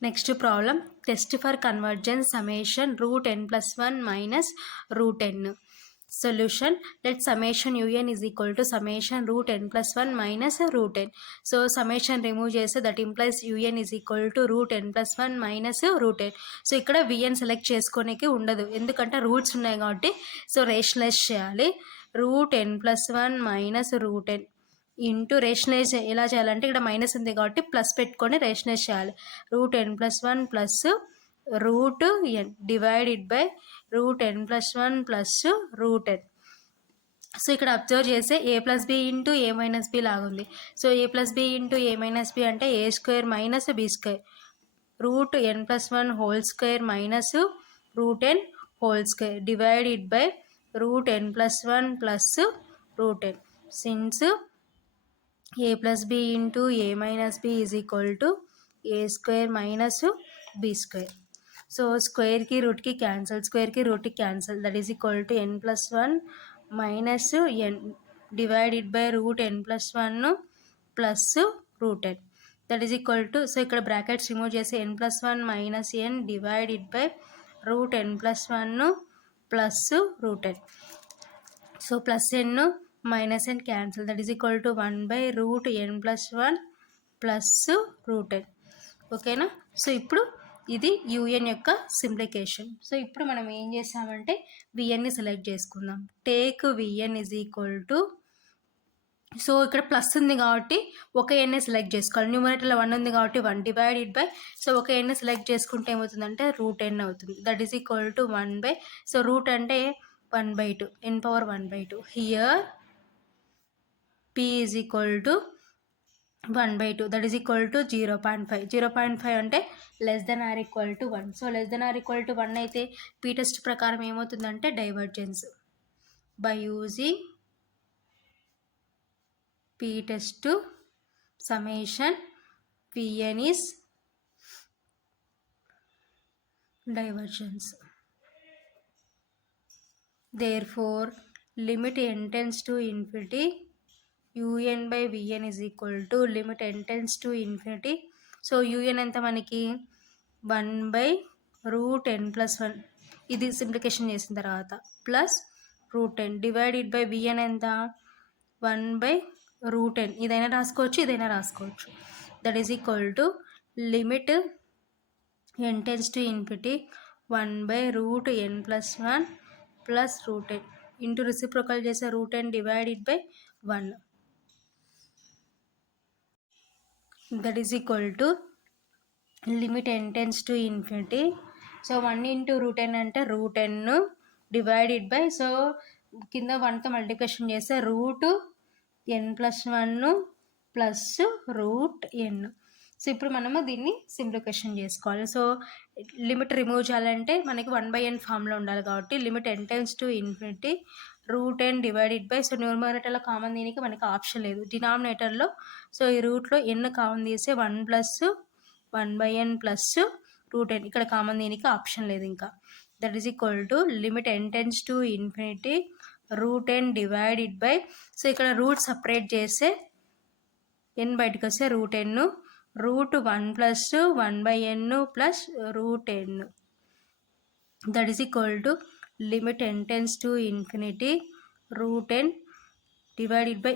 Next problem, test for convergence summation root n plus 1 minus root n. Solution, let summation un is equal to summation root n plus 1 minus root n. So summation remove చేస్తే that implies un is equal to root n plus 1 minus root n. So ఇక్కడ vn select చేసుకోనికి ఉండదు ఎందుకంటే roots ఉన్నాయి కాబట్టి so rationalise చేయాలి. Root n plus 1 minus root n into rationalise ఎలా చేయాలంటే ఇక్కడ మైనస్ ఉంది కాబట్టి ప్లస్ పెట్టుకొని రేషనలైజ్ చేయాలి. Root n plus 1 plus root n divided by root n plus 1 plus root n. So ఇక్కడ అబ్జర్వ్ చేస్తే A plus B into A minus B లాగుంది. So A plus B into A minus B అంటే A square minus B square. Root n plus 1 whole square minus root n whole square divided by root n plus 1 plus root n. Since a plus b into a minus b is equal to a square minus b square. So square की root की cancel, square की root की cancel, that is equal to n plus 1 minus n divided by root n plus 1 plus root n, that is equal to, so ఇక్కడ brackets remove చేసి n plus 1 minus n divided by root n plus 1 plus root n. So plus n minus n cancel, that is equal to 1 by root n plus 1 plus root n. ఓకేనా. సో ఇప్పుడు ఇది un యొక్క సింప్లికేషన్. సో ఇప్పుడు మనం ఏం చేసామంటే vnని సెలెక్ట్ చేసుకుందాం. Take vn is equal to, so ఇక్కడ ప్లస్ ఉంది కాబట్టి ఒక ఎన్నే సెలెక్ట్ చేసుకోవాలి. న్యూమరేటర్లో 1 ఉంది కాబట్టి 1 డివైడెడ్ బై, సో ఒక ఎన్నే సెలెక్ట్ చేసుకుంటే ఏమవుతుందంటే రూట్ n అవుతుంది. That is equal to 1 by, so root అంటే 1/2, n power 1/2. Here p is equal to 1/2, that is equal to 0.5. 0.5 అంటే less than or equal to 1. So less than or equal to 1 అయితే P test ప్రకారం ఏమవుతుందంటే divergence. By using P test summation vn is divergence. Therefore limit n tends to infinity un by vn is equal to limit n tends to infinity. So un ఎంత మనకి 1 by root n plus 1, ఇది సింప్లికేషన్ చేసిన తర్వాత plus root n divided by vn ఎంత 1 by root n, ఇదైనా రాసుకోవచ్చు ఇదైనా రాసుకోవచ్చు. That is equal to limit n tends to infinity 1 by root n plus 1 plus root n into reciprocal చేసే root n divided by 1, that is equal to limit n tends to infinity. So 1 into root n అంటే root n divided by, so కింద 1తో multiplication చేస్తే root n plus 1 plus root n. So ఇప్పుడు మనము దీన్ని సింప్లికేషన్ చేసుకోవాలి. సో లిమిట్ రిమూవ్ చేయాలంటే మనకి 1/n ఫామ్లో ఉండాలి కాబట్టి limit n tends to infinity root n divided by, so న్యూమరేటర్లో కామన్ దీనికి మనకి ఆప్షన్ లేదు. డినామినేటర్లో సో ఈ రూట్లో n కామన్ తీస్తే 1 plus 1/n plus root n, ఇక్కడ కామన్ దీనికి ఆప్షన్ లేదు ఇంకా. That is equal to limit n tends to infinity root n divided by, so ఇక్కడ రూట్ సపరేట్ చేస్తే n బయటకు వస్తే root n root 1 plus 1/n plus root n, that is equal to limit n tends to infinity root n divided by,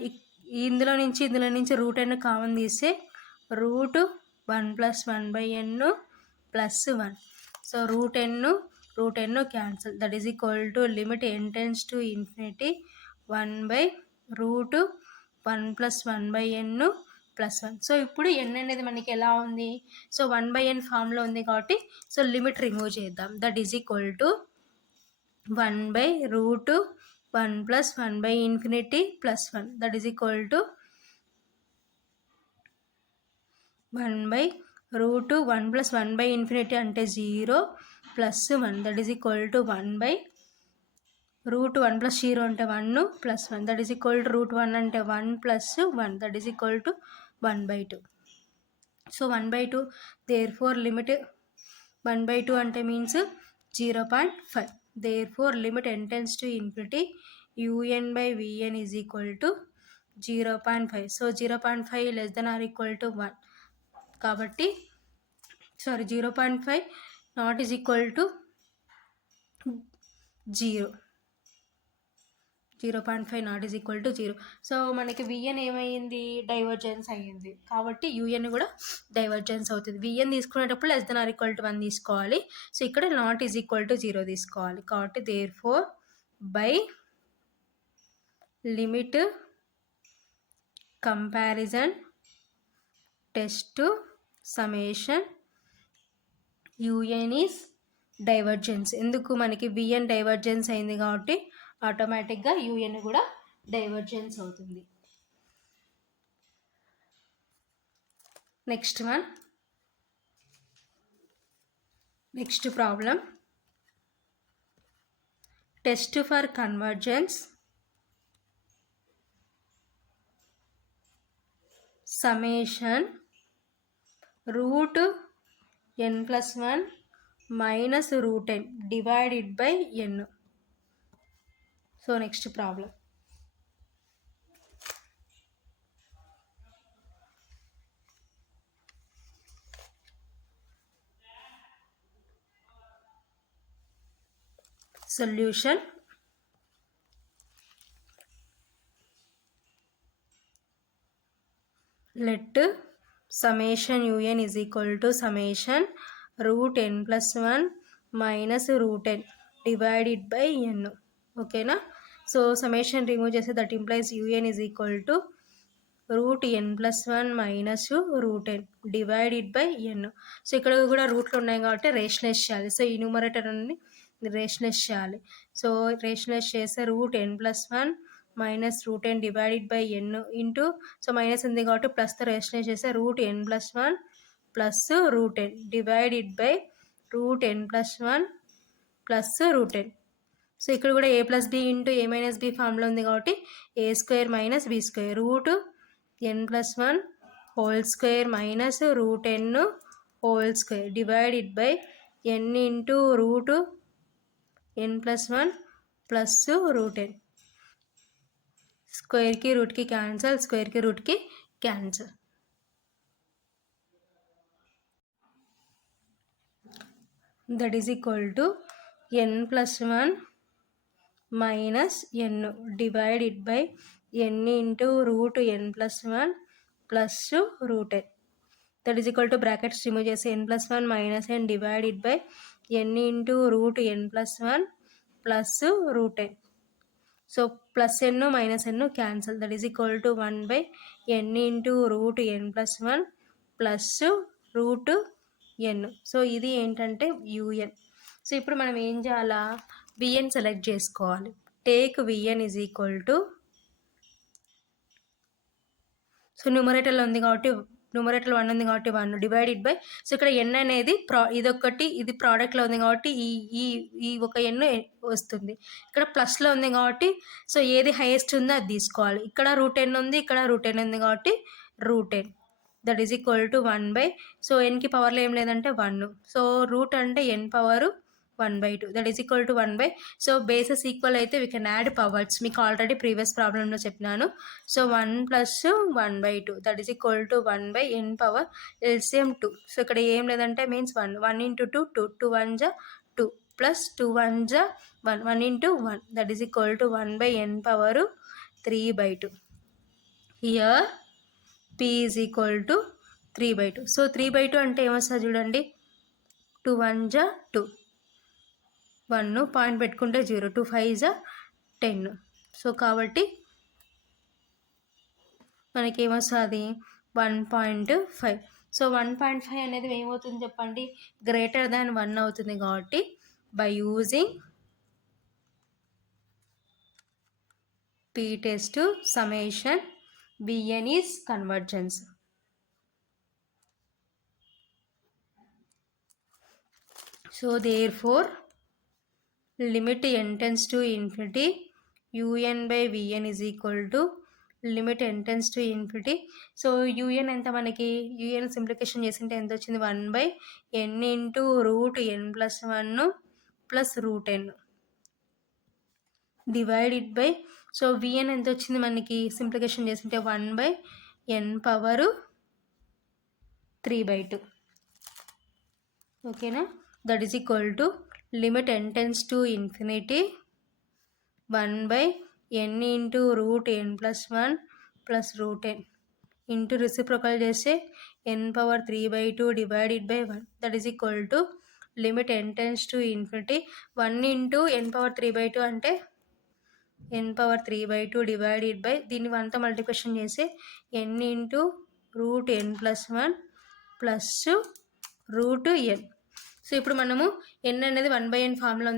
ఇందులో నుంచి root n common తీస్తే root 1 plus 1/n plus 1. So route n cancel, that is equal to limit n tends to infinity 1 by root 1 plus 1/n plus 1. సో ఇప్పుడు n అనేది మనకి ఎలా ఉంది, so 1/n ఫామ్లో ఉంది కాబట్టి సో లిమిట్ రిమూవ్ చేద్దాం. That is equal to 1 by root 1 plus one by infinity plus 1, that is equal to 1 by root 1 plus one by infinity అంటే 0 plus 1, that is equal to 1 by root 1 plus 0 అంటే 1 plus 1, that is equal to root 1 అంటే 1 plus 1, that is equal to 1/2. So 1/2, therefore limit 1/2 అంటే మీన్స్ 0.5. Therefore limit n tends to infinity un by vn is equal to 0.5. So 0.5 less than or equal to 1 కాబట్టి 0.5 not is equal to 0. 0.5 not is equal to 0. So మనకి V N ఏమైంది, divergence అయ్యింది, కాబట్టి U N కూడా divergence అవుతుంది. V N తీసుకునేటప్పుడు less than or equal to 1 తీసుకోవాలి. సో ఇక్కడ నాట్ ఈజ్ ఈక్వల్ టు 0 తీసుకోవాలి. కాబట్టి therefore by limit comparison test summation U N is divergence. ఎందుకు, మనకి విఎన్ డైవర్జెన్స్ అయింది కాబట్టి ఆటోమేటిక్గా యూఎన్ కూడా డైవర్జెన్స్ అవుతుంది. Next problem, test for convergence summation root n+1 minus root n divided by n. So next problem. Solution. Let summation un is equal to summation root n+1 minus root n divided by n. Okay na? So summation remove చేస్తే that implies un is equal to root n+1 minus root n divided by n. So ఇక్కడ కూడా రూట్లు ఉన్నాయి కాబట్టి రేషనలైజ్ చేయాలి. సో ఈ న్యూమరేటర్ అన్ని rationalise చేయాలి. సో రేషనలైజ్ చేస్తే root n+1 minus root n divided by n into, so minus ఉంది కాబట్టి ప్లస్తో రేషనలైజ్ చేస్తే root n+1 plus root n divided by root n+1 plus root n. So ఇక్కడ కూడా a plus B into a minus B ఫామ్లో ఉంది కాబట్టి a² minus b² root n+1 whole square minus root n whole square divided by n into root n+1 plus root n. స్క్వేర్కి రూట్కి cancel, స్క్వేర్కి రూట్కి cancel. That is equal to n+1 minus n divided by n into root n+1 plus root n. That is equal to brackets remove చేసి n+1 minus n divided by n into root n+1 plus root n. So plus n minus n cancel. That is equal to 1 by n into root n+1 plus root n. So ఇది ఏంటంటే un. So ఇప్పుడు మనం ఏం చేయాలా, VN select చేసుకోవాలి. Take V N is equal to, so numerator ఉంది కాబట్టి numerator 1 ఉంది కాబట్టి 1 డివైడెడ్ బై, సో ఇక్కడ n అనేది ఇదొకటి, ఇది ప్రోడక్ట్లో ఉంది కాబట్టి ఈ ఒక n వస్తుంది. ఇక్కడ ప్లస్లో ఉంది కాబట్టి సో ఏది హైయెస్ట్ ఉందో అది తీసుకోవాలి. ఇక్కడ రూట్ n ఉంది, ఇక్కడ రూట్ n ఉంది కాబట్టి root n. That is equal to 1 by, so ఎన్కి పవర్లో ఏం లేదంటే 1, సో రూట్ అంటే n power 1/2. That is equal to 1 by, so bases equal అయితే వీ కెన్ యాడ్ పవర్స్. మీకు ఆల్రెడీ ప్రీవియస్ ప్రాబ్లంలో చెప్పినాను. So 1 plus 1/2 that is equal to 1 by n power LCM 2. So ఇక్కడ ఏం లేదంటే మీన్స్ 1 ఇంటూ 2 2 1 జా 2 ప్లస్ 2 1 జా 1 ఇంటూ 1 that is equal to 1 by n power 3/2. Here p is equal to 3/2. సో 3/2 అంటే ఏమొస్తుంది చూడండి, 2 1 జా 2, 1 పాయింట్ పెట్టుకుంటే 0, 2 5 జా 10. సో కాబట్టి మనకి ఏమొస్తుంది 1.5. సో 1.5 అనేది ఏమవుతుంది చెప్పండి, గ్రేటర్ దాన్ 1 అవుతుంది. కాబట్టి by using P test summation B N is convergence. So therefore limit n tends to infinity un by vn is equal to limit n tends to infinity. So un ఎంత మనకి, un సింప్లికేషన్ చేసింటే ఎంత వచ్చింది, 1 by n into root n+1 plus root n divided by, so vn ఎంత వచ్చింది మనకి సింప్లికేషన్ చేసింటే 1 బై n పవర్ 3/2. ఓకేనా. That is equal to limit n tends to infinity 1/n into root n plus 1 plus root n into reciprocal చేస్తే n^3/2 divided by 1 that is equal to limit n tends to infinity 1 into n^3/2 అంటే n^3/2 divided by దీన్ని 1తో మల్టిప్లికేషన్ చేసి n into root n plus 1 plus root n. So ఇప్పుడు మనము n అనేది 1/n formula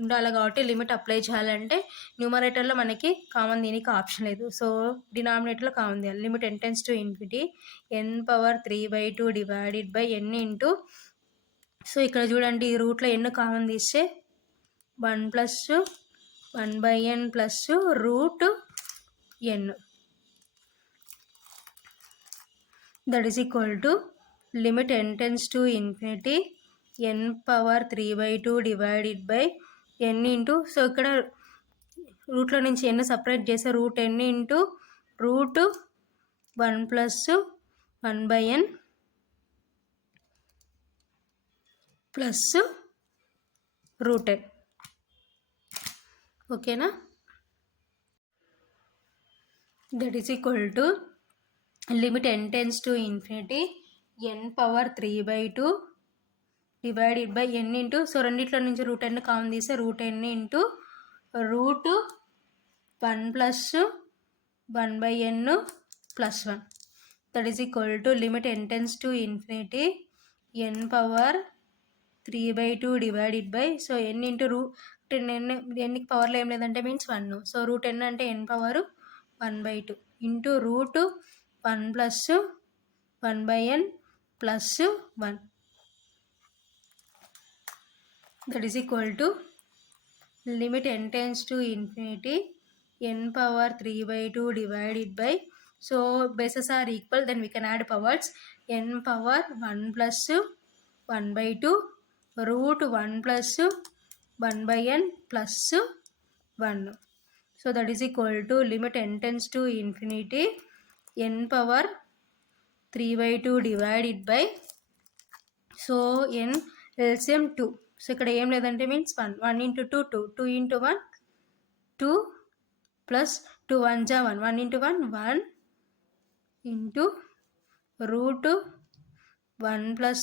ఉండాలి కాబట్టి లిమిట్ అప్లై చేయాలంటే న్యూమరేటర్లో మనకి కామన్ దీనికి ఆప్షన్ లేదు. సో డినామినేటర్లో కామన్ తీయాలి. Limit n tends to infinity n^3/2 divided by n into, so ఇక్కడ చూడండి ఈ రూట్లో n కామన్ తీస్తే 1 plus 1/n plus root n that is equal to limit n tends to infinity n^3/2 divided by n into, so ఇక్కడ రూట్లో నుంచి n separate చేస్తే root n into root 1 plus 1/n plus root n. ఓకేనా. That is equal to limit n tends to infinity n^3/2 divided by n into, so రెండిట్లో నుంచి root n common తీస్తే root n into root 1 plus 1/n plus 1 that is equal to limit n tends to infinity n^3/2 divided by, so n into root nకి పవర్లో ఏం లేదంటే మీన్స్ 1, so route n అంటే n^1/2 into root 1 plus 1/n plus 1 that is equal to limit n tends to infinity n^3/2 divided by, so bases are equal, then we can add powers, n^1 plus 1/2 root 1 plus 1/n plus 1. So that is equal to limit n tends to infinity n^3/2 divided by, so n LCM 2. So ఇక్కడ ఏం లేదంటే మీన్స్ 1 into 2 2 2 into 1 2 plus 2 1 ja 1 1 into 1 1 into root 1 plus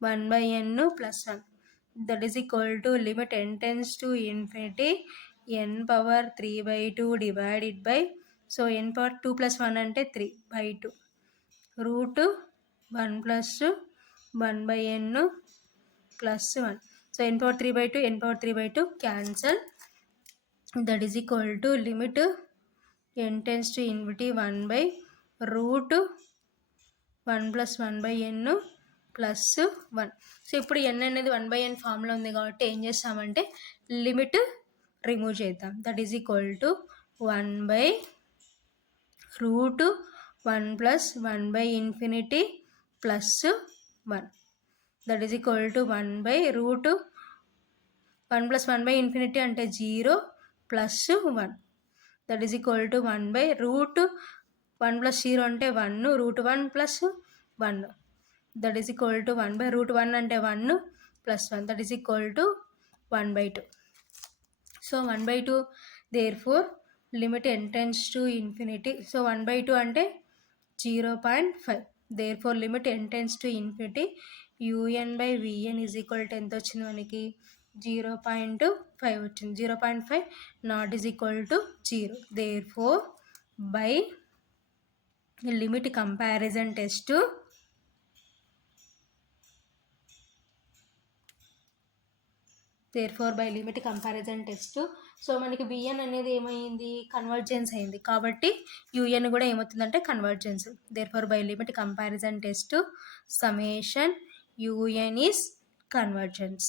1/n plus 1 that is equal to limit n tends to infinity n^3/2 divided by, so n^2 plus 1 అంటే 3/2 root 1 plus 1/n plus 1, so n^3/2 n^3/2 cancel, that is equal to limit n tends to infinity 1 by root 1 plus 1/n plus 1. సో ఇప్పుడు n అనేది 1/n formula ఉంది కాబట్టి ఏం చేస్తామంటే limit remove చేద్దాం. That is equal to 1 by root 1 plus 1/infinity plus 1. That is equal to 1 by root 1 plus 1/infinity అంటే 0 plus 1. That is equal to 1 by root 1 plus 0 అంటే 1 root 1 plus 1. That is equal to 1 by root 1 అంటే 1 plus 1. That is equal to 1/2. So 1/2 therefore limit n tends to infinity, so 1/2 అంటే 0.5. therefore limit n tends to infinity un/vn is equal to ఎంత వచ్చింది మనకి 0.5 వచ్చింది. 0.5 not is equal to 0. therefore by limit comparison test so మనకి bn అనేది ఏమైంది కన్వర్జెన్స్ అయింది కాబట్టి un కూడా ఏమవుతుందంటే convergence. therefore by limit comparison test summation un is convergence.